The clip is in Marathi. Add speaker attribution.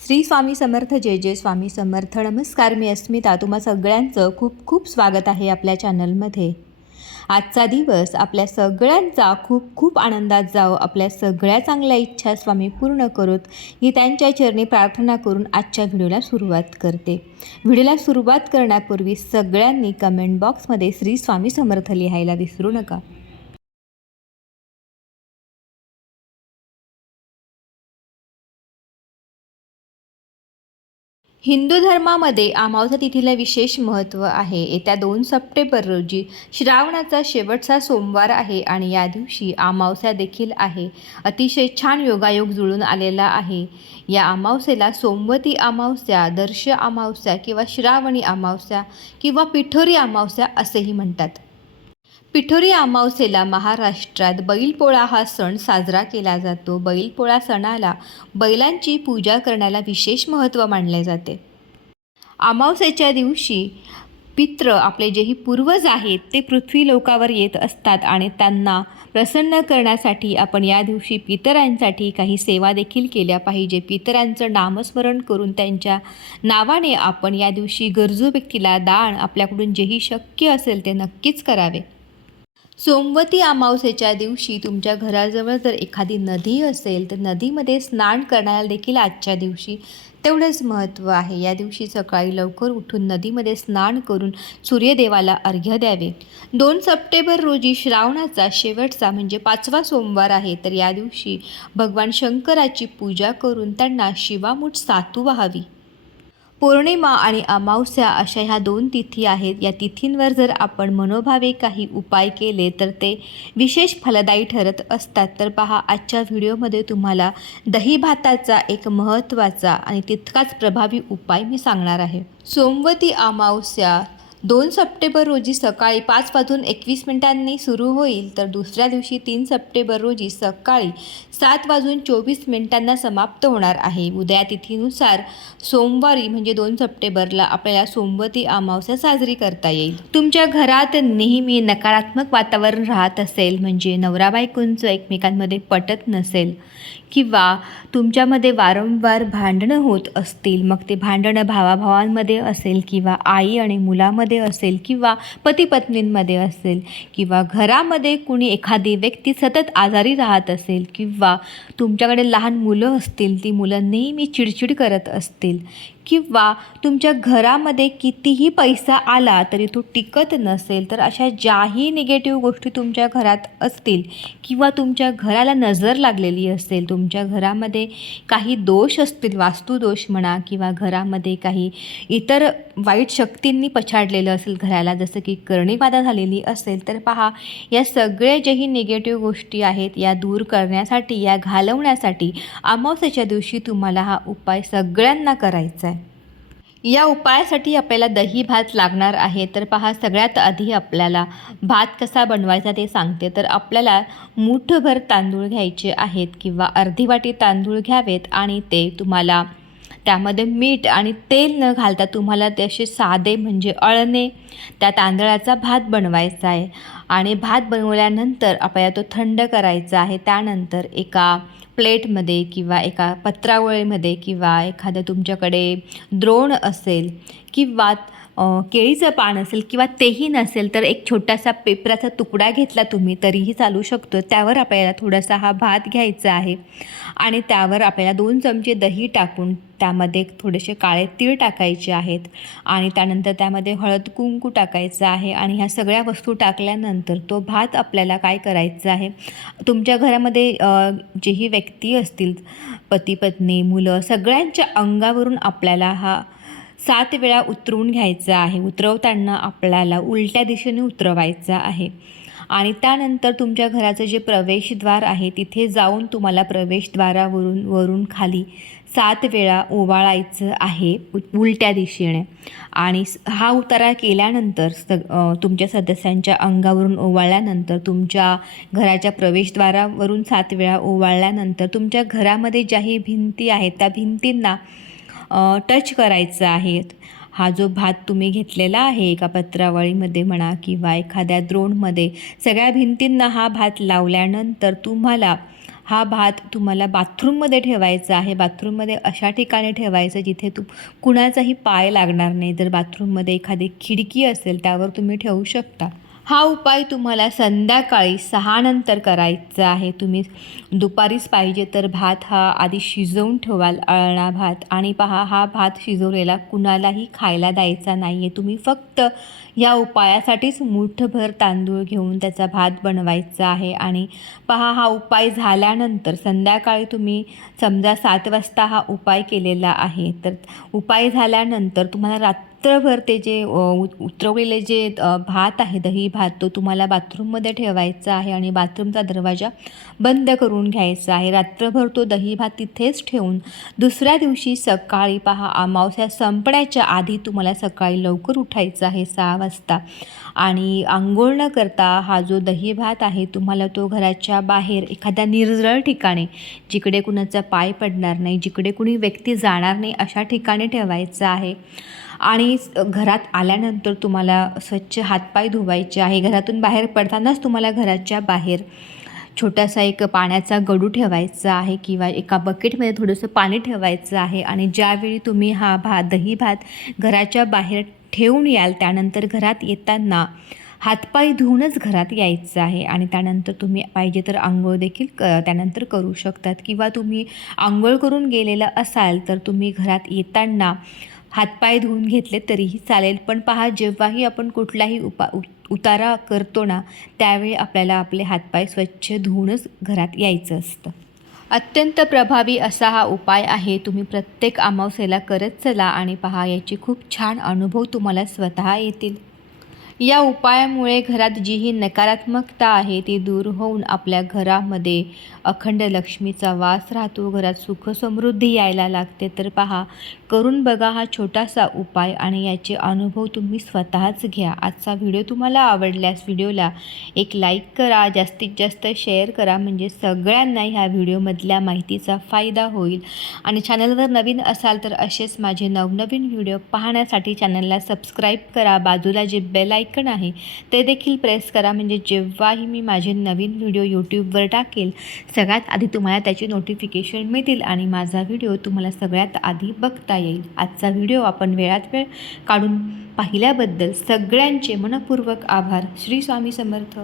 Speaker 1: श्री स्वामी समर्थ जय जय स्वामी समर्थ. नमस्कार मी अस्मिता. तुम्हा सगळ्यांचं खूप खूप स्वागत आहे आपल्या चॅनलमध्ये. आजचा दिवस आपल्या सगळ्यांचा खूप खूप आनंदात जावं आपल्या सगळ्या चांगल्या इच्छा स्वामी पूर्ण करोत. ही त्यांच्या चरणी प्रार्थना करून आजच्या व्हिडिओला सुरुवात करते. व्हिडिओला सुरुवात करण्यापूर्वी सगळ्यांनी कमेंट बॉक्समध्ये श्री स्वामी समर्थ लिहायला विसरू नका. हिंदू धर्मामध्ये अमावस्या तिथीला विशेष महत्त्व आहे. येत्या दोन सप्टेंबर रोजी श्रावणाचा शेवटचा सोमवार आहे आणि या दिवशी अमावस्या देखील आहे. अतिशय छान योगायोग जुळून आलेला आहे. या अमावस्येला सोमवती अमावस्या दर्श अमावस्या किंवा श्रावणी अमावस्या किंवा पिठोरी अमावस्या असेही म्हणतात. पिठोरी अमावस्येला महाराष्ट्रात बैलपोळा हा सण साजरा केला जातो. बैलपोळा सणाला बैलांची पूजा करण्याला विशेष महत्त्व मानले जाते. अमावस्येच्या दिवशी पित्र आपले जेही पूर्वज आहेत ते पृथ्वी लोकावर येत असतात आणि त्यांना प्रसन्न करण्यासाठी आपण या दिवशी पितरांसाठी काही सेवा देखील केल्या पाहिजे. पितरांचं नामस्मरण करून त्यांच्या नावाने आपण या दिवशी गरजू व्यक्तीला दान आपल्याकडून जेही शक्य असेल ते नक्कीच करावे. सोमवती अमावस्येच्या दिवशी तुमच्या घराजवळ जर एखादी नदी असेल तर नदीमध्ये स्नान करण्याला देखील आजच्या दिवशी तेवढंच महत्त्व आहे. या दिवशी सकाळी लवकर उठून नदीमध्ये स्नान करून सूर्यदेवाला अर्घ्य द्यावे. दोन सप्टेंबर रोजी श्रावणाचा शेवटचा म्हणजे पाचवा सोमवार आहे तर या दिवशी भगवान शंकराची पूजा करून त्यांना शिवामूठ सातू व्हावी. पौर्णिमा आणि अमावस्या अशा ह्या दोन तिथी आहेत. या तिथींवर जर आपण मनोभावे काही उपाय केले तर ते विशेष फलदायी ठरत असतात. तर पहा आजच्या व्हिडिओमध्ये तुम्हाला दही भाताचा एक महत्त्वाचा आणि तितकाच प्रभावी उपाय मी सांगणार आहे. सोमवती अमावस्या दोन सप्टेंबर रोजी सकाळी पाच वाजून एकवीस मिनिटांनी सुरू होईल तर दुसऱ्या दिवशी तीन सप्टेंबर रोजी सकाळी सात वाजून चोवीस मिनिटांना समाप्त होणार आहे. उद्या तिथीनुसार सोमवारी म्हणजे दोन सप्टेंबरला आपल्याला सोमवती अमावस्या साजरी करता येईल. तुमच्या घरात नेहमी नकारात्मक वातावरण राहत असेल म्हणजे नवरा बायकोंचं एकमेकांमध्ये पटत नसेल किंवा तुमच्यामध्ये वारंवार भांडणं होत असतील मग ते भांडणं भावाभावांमध्ये असेल किंवा आई आणि मुलामध्ये असेल किंवा पती पत्नींमध्ये असेल किंवा घरामध्ये कुणी एखादी व्यक्ती सतत आजारी राहत असेल किंवा तुमच्याकडे लहान मुलं असतील ती मुलं नेहमी चिडचिड करत असतील किंवा तुमच्या घरामध्ये कितीही पैसा आला तरी तो टिकत नसेल तर अशा ज्याही निगेटिव्ह गोष्टी तुमच्या घरात असतील किंवा तुमच्या घराला नजर लागलेली असेल तुमच्या घरामध्ये काही दोष असतील वास्तुदोष म्हणा किंवा घरामध्ये काही इतर वाईट शक्तींनी पछाडलेलं असेल घराला जसं की करणीबाधा झालेली असेल तर पहा या सगळ्या ज्याही निगेटिव्ह गोष्टी आहेत या दूर करण्यासाठी या घालवण्यासाठी अमावस्येच्या दिवशी तुम्हाला हा उपाय सगळ्यांना करायचा आहे. या उपायासाठी आपल्याला दही भात लागणार आहे. तर पहा सगळ्यात आधी आपल्याला भात कसा बनवायचा ते सांगते. तर आपल्याला मुठभर तांदूळ घ्यायचे आहेत किंवा अर्धी वाटी तांदूळ घ्यावेत आणि ते तुम्हाला त्यामध्ये मीठ आणि तेल न घालता तुम्हाला ते असे साधे म्हणजे अळणे त्या तांदळाचा भात बनवायचा आहे. आणि भात बनवल्यानंतर आपल्याला तो थंड करायचा आहे. त्यानंतर एका प्लेटमध्ये किंवा एका पत्रावळीमध्ये किंवा एखादं तुमच्याकडे द्रोण असेल किंवा केळीचं पान असेल किंवा तेही नसेल तर एक छोटासा पेपराचा तुकडा घेतला तुम्ही तरीही चालू शकतो. त्यावर आपल्याला थोडासा हा भात घ्यायचा आहे. आणि त्यावर आपल्याला दोन चमचे दही टाकून त्यामध्ये थोडेसे काळे तीळ टाकायचे आहेत. आणि त्यानंतर त्यामध्ये हळद कुंकू टाकायचं आहे. आणि ह्या सगळ्या वस्तू टाकल्यानंतर तो भात आपल्याला काय करायचा आहे? तुमच्या घरामध्ये जेही व्यक्ती असतील पती पत्नी मुलं सगळ्यांच्या अंगावरून आपल्याला हा सात वेळा उतरवून घ्यायचं आहे. उतरवताना आपल्याला उलट्या दिशेने उतरवायचा आहे. आणि त्यानंतर तुमच्या घराचं जे प्रवेशद्वार आहे तिथे जाऊन तुम्हाला प्रवेशद्वारावरून वरून खाली सात वेळा ओवाळायचं आहे उ उलट्या दिशेने. आणि हा उतारा केल्यानंतर स तुमच्या सदस्यांच्या अंगावरून ओवाळल्यानंतर तुमच्या घराच्या प्रवेशद्वारावरून सात वेळा ओवाळल्यानंतर तुमच्या घरामध्ये ज्याही भिंती आहेत त्या भिंतींना टच करायचं आहे हा जो भात तुम्ही घेतलेला आहे एका पत्रावळीमध्ये म्हणा किंवा एखाद्या द्रोणमध्ये सगळ्या भिंतींना हा भात लावल्यानंतर तुम्हाला हा भात तुम्हाला बाथरूममध्ये ठेवायचा आहे. बाथरूममध्ये अशा ठिकाणी ठेवायचं जिथे तू कुणाचाही पाय लागणार नाही. जर बाथरूममध्ये एखादी खिडकी असेल त्यावर तुम्ही ठेवू शकता. हा उपाय तुम्हाला संध्याकाळी सहानंतर करायचा आहे. तुम्ही दुपारीच पाहिजे तर भात हा आधी शिजवून ठेवाल अळणा भात. आणि पहा हा भात शिजवलेला कुणालाही खायला द्यायचा नाही आहे तुम्ही फक्त या उपायासाठीच मुठभर तांदूळ घेऊन त्याचा भात बनवायचा आहे. आणि पहा हा उपाय झाल्यानंतर संध्याकाळी तुम्ही समजा सात वाजता हा उपाय केलेला आहे. तर उपाय झाल्यानंतर तुम्हाला रात्रभर ते जे उ- उतरवलेले जे भात आहे दही भात तो तुम्हाला बाथरूममध्ये ठेवायचा आहे आणि बाथरूमचा दरवाजा बंद करून घ्यायचा आहे. रात्रभर तो दही भात तिथेच ठेवून दुसऱ्या दिवशी सकाळी पहा अमावस्या संपण्याच्या आधी तुम्हाला सकाळी लवकर उठायचं आहे सहा वाजता. आणि आंघोळ न करता हा जो दही भात आहे तुम्हाला तो घराच्या बाहेर एखाद्या निर्जळ ठिकाणी जिकडे कुणाचा पाय पडणार नाही जिकडे कुणी व्यक्ती जाणार नाही अशा ठिकाणी ठेवायचा आहे. आणि घरात आल्यानंतर तुम्हाला स्वच्छ हातपाय धुवायचे आहे. घरातून बाहेर पडतानाच तुम्हाला घराच्या बाहेर छोटासा एक पाण्याचा गडू ठेवायचा आहे किंवा एका बकेटमध्ये थोडंसं पाणी ठेवायचं आहे. आणि ज्यावेळी तुम्ही हा भात दही भात घराच्या बाहेर ठेवून याल त्यानंतर घरात येताना हातपाय धुवूनच घरात यायचं आहे. आणि त्यानंतर तुम्ही पाहिजे तर आंघोळ देखील क त्यानंतर करू शकतात. किंवा तुम्ही आंघोळ करून गेलेला असाल तर तुम्ही घरात येताना हातपाय धुवून घेतले तरीही चालेल. पण पहा जेव्हाही आपण कुठलाही उपा उ उतारा करतो ना त्यावेळी आपल्याला आपले हातपाय स्वच्छ धुवूनच घरात यायचं असतं. अत्यंत प्रभावी असा हा उपाय आहे. तुम्ही प्रत्येक अमावस्येला करत चला आणि पहा याचे खूप छान अनुभव तुम्हाला स्वतः येतील. या उपायामुळे घरात जी ही नकारात्मकता आहे ती दूर होऊन आपल्या घरामध्ये अखंड लक्ष्मीचा वास राहतो. घरात सुख समृद्धी यायला लागते. तर पहा करून बघा हा छोटासा उपाय आणि याचे अनुभव तुम्ही स्वतःच घ्या. आजचा व्हिडिओ तुम्हाला आवडल्यास व्हिडिओला एक लाईक करा जास्तीत जास्त शेअर करा. म्हणजे सगळ्यांना ह्या व्हिडिओमधल्या माहितीचा फायदा होईल. आणि चॅनलवर नवीन असाल तर असेच माझे नवनवीन व्हिडिओ पाहण्यासाठी चॅनलला सबस्क्राईब करा. बाजूला जे बेल आयकन आहे ते देखील प्रेस करा. म्हणजे जेव्हाही मी माझे नवीन व्हिडिओ यूट्यूबवर टाकेल सगळ्यात आधी तुम्हाला त्याचे नोटिफिकेशन मिळतील आणि माझा व्हिडिओ तुम्हाला सगळ्यात आधी बघता येईल. आजचा व्हिडिओ आपण वेळात वेळ काढून पाहिल्याबद्दल सगळ्यांचे मनपूर्वक आभार. श्री स्वामी समर्थ.